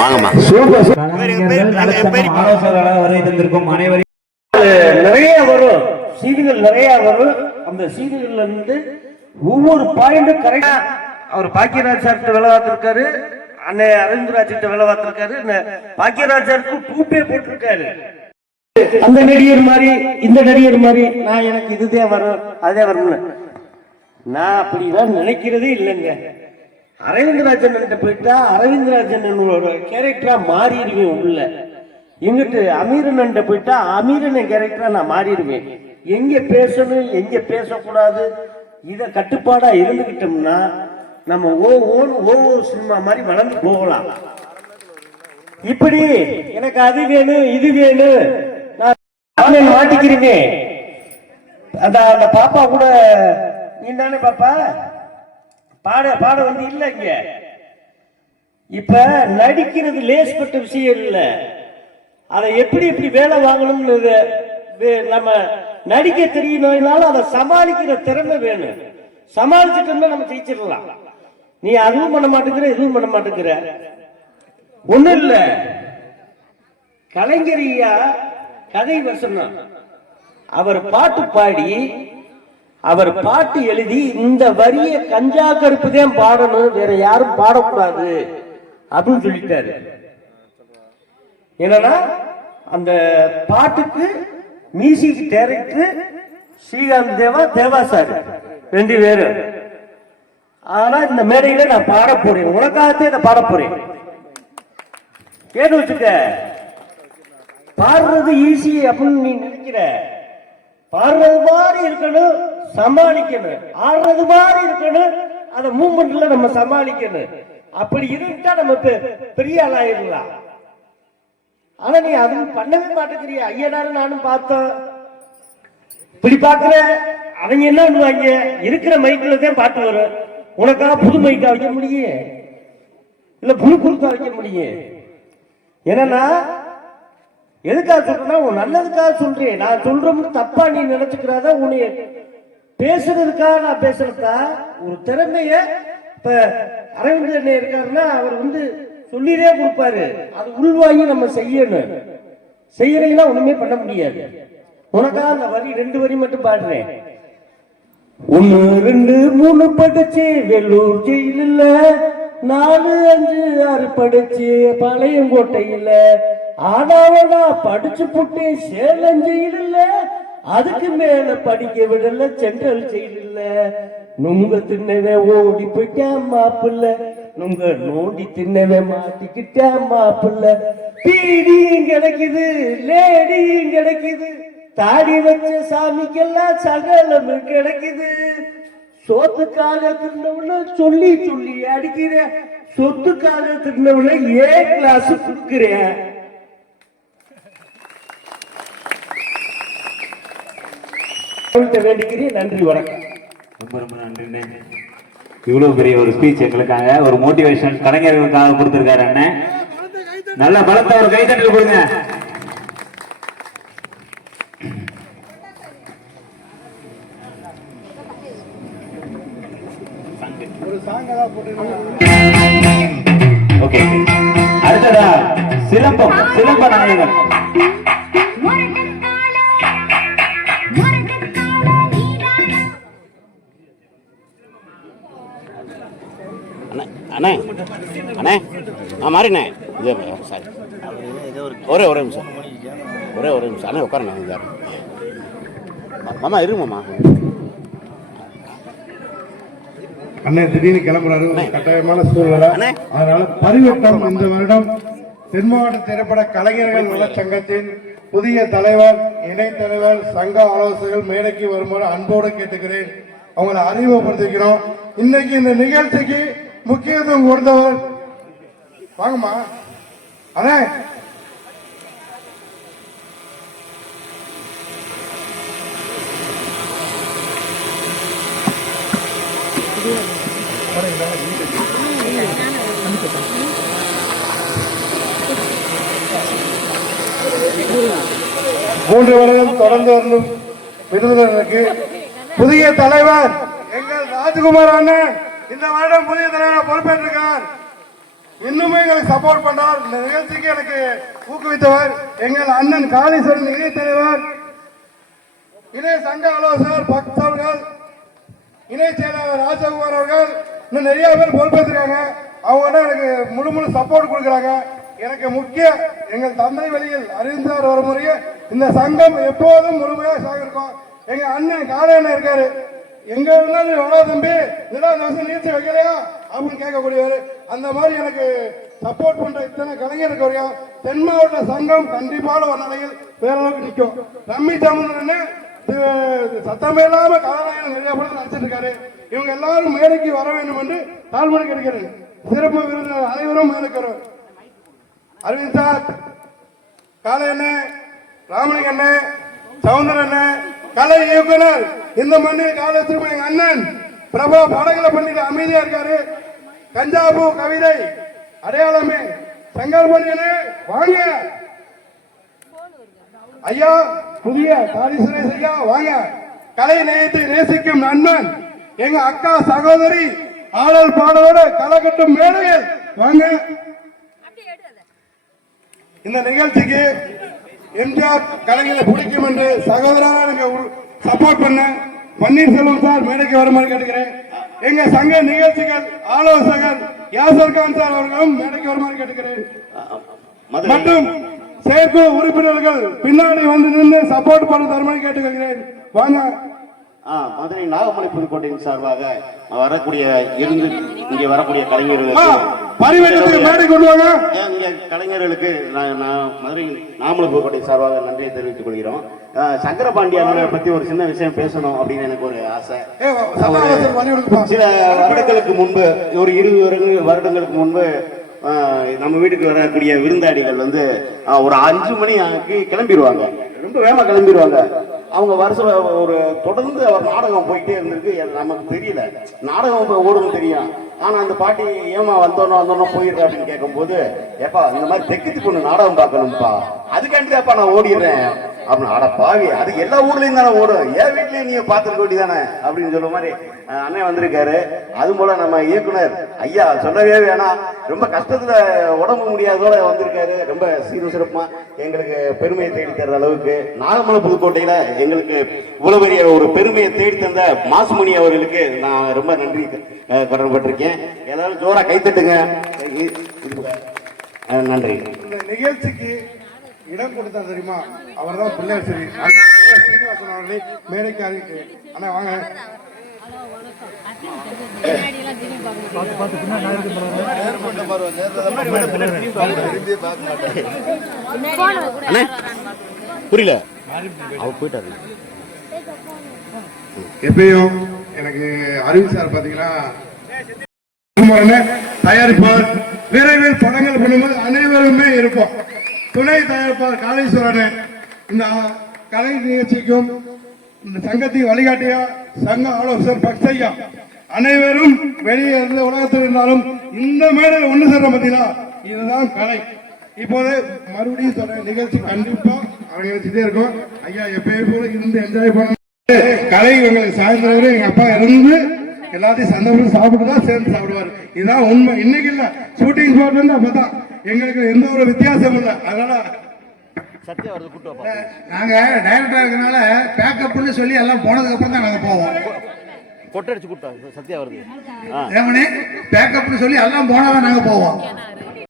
வாங்கம்மா. நிறைய வரும். செய்திகள் நிறைய வரும். அந்த செய்திகள்ல இருந்து ஒவ்வொரு பாயிண்டும் கரெக்டா அவர் பாக்கியராஜ் சார்கிட்ட வேலை பார்த்திருக்காரு. அண்ணன் அரவிந்தராஜ் கிட்ட வேலை பார்த்திருக்காரு. பாக்கியராஜ் சாருக்கு டூப்பே போட்டிருக்காரு. அந்த நடிகர் மாதிரி இந்த நடிகர் மாதிரி நான் எனக்கு இதுதான் வரும் அதே வரும்னு நான் அப்படிதான் நினைக்கிறதே இல்லைங்க. அரவிந்தராஜன் கிட்ட போயிட்டா அரவிந்தராஜனோட கேரக்டரா மாறிடுவேன் உள்ள. எங்கிட்டு அமீரன் போயிட்டா அமீரன் கேரக்டரா நான் மாறிடுவேன். எங்க பேசணும் எங்க பேசக்கூடாது இத கட்டுப்பாடா இருந்துகிட்டோம்னா நம்ம ஓ ஓன் ஒவ்வொரு சினிமா மாதிரி வளர்ந்து போகலாம். இப்படி எனக்கு அது வேணும் இது வேணும். நான் மாட்டிக்கிறீங்க. அந்த அந்த பாப்பா கூட நீ தானே பாப்பா? பாட பாட வந்து இல்லை இங்க இப்ப நடிக்கிறது லேஸ்பட்ட விஷயம் இல்லை. அதை எப்படி எப்படி வேலை வாங்கணும்னு நம்ம நடிக்க தெரியணும்னாலும் அதை சமாளிக்கிற திறமை வேணும். சமாளிச்சுட்டோம்னா நம்ம ஜெயிச்சிடலாம். நீ அதுவும் பண்ண மாட்டேங்கிற இதுவும் பண்ண மாட்டேங்கிற. ஒண்ணும் இல்ல. கலைஞர் ஐயா கதை வசனம். அவர் பாட்டு பாடி அவர் பாட்டு எழுதி இந்த வரிய கஞ்சா கருப்பு தான் பாடணும் வேற யாரும் பாடக்கூடாது அப்படின்னு சொல்லிட்டாரு. என்னன்னா அந்த பாட்டுக்கு music director Srikanth Deva Deva sir ரெண்டு பேரும். ஆனா இந்த மேடையில நான் பாட போறேன். உனக்காகத்தே நான் பாட போறேன். கேட்டு வச்சுக்க பாடுறது ஈஸி அப்படின்னு நீ நினைக்கிற. பாடுறது மாதிரி இருக்கணும். சமாளிக்கணும். ஆடுறது மாதிரி இருக்கணும். அதை மூமெண்ட்ல நம்ம சமாளிக்கணும். அப்படி இருந்துட்டா நம்ம பெரிய ஆளாயிடலாம் ஆனா நீ அது பண்ணவே மாட்டேங்கிறிய. ஐயனாரும் நானும் பார்த்தோம். இப்படி பாக்குற அவங்க என்ன பண்ணுவாங்க? இருக்கிற மைக்கில் தான் பாட்டு வரும். உனக்காக புது மைக்கா வைக்க முடியும்? இல்ல புது குறுக்கா வைக்க முடியும்? என்னன்னா எதுக்காக சொல்றேன்னா உன் நல்லதுக்காக சொல்றேன். நான் சொல்றோம்னு தப்பா நீ நினைச்சுக்கிறாத உன்னை பேசுறதுக்காக நான் பேசுறதா ஒரு திறமைய இப்ப அரவிந்த் அண்ணன் இருக்காருன்னா அவர் வந்து சொல்லிடே கொடுப்பாரு. அது உள்வாங்கி நம்ம செய்யணும். செய்யறீங்களா ஒண்ணுமே பண்ண முடியாது. உனக்காக அந்த வரி ரெண்டு வரி மட்டும் பாடுறேன். ஒன்னு ரெண்டு மூணு படிச்சு வெள்ளூர் ஜெயிலில் நாலு அஞ்சு ஆறு படிச்சு பாளையங்கோட்டையில ஆனாவனா படிச்சு புட்டு சேலம் ஜெயிலில் அதுக்கு மேல படிக்க விடல சென்ட்ரல் ஜெயிலில் நுங்க தின்னவே ஓடி போயிட்டேன் மாப்பிள்ள. நுங்க நோண்டி தின்னவே மாட்டிக்கிட்டேன் மாப்பிள்ள. பீடியும் கிடைக்குது லேடியும் கிடைக்குது. தாடி வச்ச சாமிக்கெல்லாம் சகலம் கிடைக்குது. சோத்துக்காக திருந்தவன சொல்லி சொல்லி அடிக்கிறேன். சொத்துக்காக திருந்தவன ஏ கிளாஸ் கொடுக்குறேன். வேண்டிக்கிறேன். நன்றி வணக்கம். ரொம்ப ரொம்ப நன்றி இவ்வளவு பெரிய ஒரு ஸ்பீச் எங்களுக்காக ஒரு மோட்டிவேஷன் கலைஞர்களுக்காக கொடுத்திருக்காரு அண்ணன் நல்ல பலத்த ஒரு கைத்தட்டல் கொடுங்க. ஓகே அடுத்ததா சிலம்பம் சிலம்ப நாயகன். அண்ணே அண்ணே ஆ மாறிண்ணே இது சாரி ஒரே ஒரே நிமிஷம். ஒரே ஒரே நிமிஷம். அண்ணே உட்காரண்ணே இங்கே மாமா இருங்க மாமா. அண்ணன் திடீர்னு கிளம்புறாரு. கட்டாயமான சூழ்நிலை. அண்ணே. அதனால பரிவட்டம் இந்த வருடம் தென் மாவட்ட திரைப்பட கலைஞர்கள் நலச் சங்கத்தின் புதிய தலைவர் இணைத் தலைவர் சங்க ஆலோசகர்கள் மேடைக்கு வருமாறு அன்போடு கேட்டுக்கிறேன். அவங்களை அறிமுகப்படுத்திக்கிறோம் இன்னைக்கு இந்த நிகழ்ச்சிக்கு முக்கியத்துவம் கொடுத்தவர். வாங்கம்மா. அண்ணே. மூன்று வருடம் தொடர்ந்து வரணும் விருதுகளுக்கு புதிய தலைவர் எங்கள் ராஜ்குமார் அண்ணன் இந்த வருடம் புதிய தலைவராக பொறுப்பேற்றிருக்கார் இன்னுமே எங்களுக்கு சப்போர்ட் பண்றார். இந்த நிகழ்ச்சிக்கு எனக்கு ஊக்குவித்தவர் எங்கள் அண்ணன் காளீஸ்வரன் இணை தலைவர் இணை சங்க ஆலோசகர் பக்த் அவர்கள் இணை செயலாளர் ராஜகுமார் அவர்கள். இன்னும் நிறைய பேர் பொறுப்பேற்றிருக்காங்க. அவங்க எனக்கு முழு முழு சப்போர்ட் கொடுக்குறாங்க. எனக்கு முக்கிய எங்கள் தந்தை வழியில் அறிந்தார் ஒரு முறையே இந்த சங்கம் எப்போதும் முழுமையாக சாகிருக்கும் எங்க அண்ணன் காளையண்ணன் இருக்காரு. எங்க இருந்தாலும் எவ்வளோ தம்பி. நிலா நீச்சல் வைக்கலையா? அப்படின்னு கேட்கக்கூடியவர். அந்த மாதிரி எனக்கு சப்போர்ட் பண்ற இத்தனை கலைஞருக்கு வரையும் தென் மாவட்ட சங்கம் கண்டிப்பான ஒரு நிலையில் வேற அளவுக்கு நிற்கும் ரம்மி சமுதிரன்னு இது சத்தமே இல்லாம கதாநாயகன் நிறைய படத்தில் நடிச்சிட்டு இருக்காரு. இவங்க எல்லாரும் மேடைக்கு வர வேண்டும் என்று தாழ்மொழி கிடைக்கிறேன் சிறப்பு விருந்தினர் அனைவரும் மேலுக்கு அரவிந்த் சார் காலை அண்ணன் ராமலிங்க அண்ணன் அண்ணன் கலை இயக்குனர். இந்த மண்ணில் காலத்திற்கு எங்க அண்ணன் பிரபா படகுல பண்ணிட்டு அமைதியா இருக்காரு. கஞ்சாபு கவிதை அடையாளமே. செங்கல் பண்ணியனே வாங்க. ஐயா புதிய தாடி சுரேஷ் ஐயா வாங்க. கலை நேயத்தை நேசிக்கும் நண்பன் எங்க அக்கா சகோதரி ஆடல் பாடலோட களை மேடைகள் மேடையில் வாங்க. இந்த நிகழ்ச்சிக்கு எம்ஜிஆர் கலைஞரை பிடிக்கும் என்று சகோதரரா சப்போர்ட் பண்ண. பன்னீர்செல்வம் சார் மேடைக்கு வருமாறு கேட்டுக்கிறேன். எங்க சங்க நிகழ்ச்சிகள் ஆலோசகர் யாசர் கான் சார் அவர்களும் மேடைக்கு வருமாறு கேட்டுக்கிறேன். மதுரை. மற்றும் செயற்குழு உறுப்பினர்கள் பின்னாடி வந்து நின்று சப்போர்ட் பண்ண தருமாறு கேட்டுக்கிறேன். வாங்க. மதுரை நாகமலை புதுக்கோட்டையின் சார்பாக வரக்கூடிய இருந்து இங்கே வரக்கூடிய கலைஞர்களுக்கு பரிவட்டத்துக்கு மேடை கொண்டு வாங்க. ஏன் இங்க கலைஞர்களுக்கு நான் மதுரை நாமலை புதுக்கோட்டை சார்பாக நன்றியை தெரிவித்துக் கொள்கிறோம். ஆ, சங்கரபாண்டி அண்ணனை பத்தி ஒரு சின்ன விஷயம் பேசணும் அப்படின்னு எனக்கு ஒரு ஆசை. சில வருடங்களுக்கு முன்பு ஒரு இருபது வருடங்கள் வருடங்களுக்கு முன்பு நம்ம வீட்டுக்கு வரக்கூடிய விருந்தாடிகள் வந்து ஒரு அஞ்சு மணி ஆகி கிளம்பிடுவாங்க. ரொம்ப வேகமா கிளம்பிடுவாங்க. அவங்க வருஷம் ஒரு தொடர்ந்து அவர் நாடகம் போயிட்டே இருந்திருக்கு. அது நமக்கு தெரியல. நாடகம் இப்போ ஓடும் தெரியும். ஆனால் அந்த பாட்டி ஏமா வந்தோன்னோ வந்தோன்னோ போயிடுற அப்படின்னு கேட்கும்போது ஏப்பா இந்த மாதிரி தெக்கத்து பொண்ணு நாடகம் பார்க்கணும்ப்பா. அதுக்காண்டிதாப்பா நான் ஓடிடுறேன். அப்படின்னு அட பாவி அது எல்லா ஊர்லயும் தானே ஓடும். என் வீட்லயும் நீங்க பாத்துருக்க வேண்டியதானே அப்படின்னு சொல்ற மாதிரி அண்ணன் வந்திருக்காரு. அது போல நம்ம இயக்குனர் ஐயா சொல்லவே வேணாம். ரொம்ப கஷ்டத்துல உடம்பு முடியாதோட வந்திருக்காரு. ரொம்ப சீரும் சிறப்பாக எங்களுக்கு பெருமையை தேடி தர்ற அளவுக்கு நாகமலை புதுக்கோட்டையில எங்களுக்கு இவ்வளவு பெரிய ஒரு பெருமையை தேடி தந்த மாசுமணி அவர்களுக்கு நான் ரொம்ப நன்றி கடன்பட்டிருக்கேன் எல்லாரும் ஜோரா கைத்தட்டுங்க நன்றி. இந்த நிகழ்ச்சிக்கு இடம் கொடுத்தார் தெரியுமா? அவர் தான் பிள்ளையார் சரி அண்ணன் பிள்ளையார் சீனிவாசன் அவர்களை மேடைக்கு அறிவிக்கு அண்ணா வாங்க. அண்ணே புரியல. அவர் போயிட்டாரு. எப்பயும் எனக்கு அரவிந்த் சார் பாத்தீங்கன்னா தயாரிப்பார் விரைவில் படங்கள் பண்ணும்போது அனைவருமே இருப்போம். துணை தயாரிப்பார் காளீஸ்வரன் இந்த கலை நிகழ்ச்சிக்கும் இந்த சங்கத்தின் வழிகாட்டியா சங்க ஆலோசகர் பக்தையா அனைவரும் வெளியே இருந்து உலகத்தில் இருந்தாலும் இந்த மேடையில் ஒன்று சேர்ற பார்த்தீங்களா இதுதான் கலை. இப்போது மறுபடியும் சொல்ற நிகழ்ச்சி கண்டிப்பா அரங்கேற்றிட்டே இருக்கும். ஐயா எப்பயும் போல இருந்து என்ஜாய் பண்ண கலை எங்களுக்கு சாயந்தரம் வரை எங்க அப்பா இருந்து எல்லாத்தையும் சந்தோஷம் சாப்பிட்டு தான் சேர்ந்து சாப்பிடுவாரு. இதுதான் உண்மை. இன்னைக்கு இல்ல. ஷூட்டிங் ஸ்பாட்ல இருந்து அப்பதான். எங்களுக்கு எந்த ஒரு வித்தியாசமும் இல்லை. அதனால சத்யா வருது கூட்டு. நாங்க டைரக்டர் இருக்கனால பேக்கப்னு சொல்லி எல்லாம் போனதுக்கு அப்புறம் தான் நாங்க போவோம். கொட்டை அடிச்சு கூட்டா சத்யா வருது ஏமனே பேக்கப்னு சொல்லி எல்லாம் போனாதான் நாங்க போவோம்.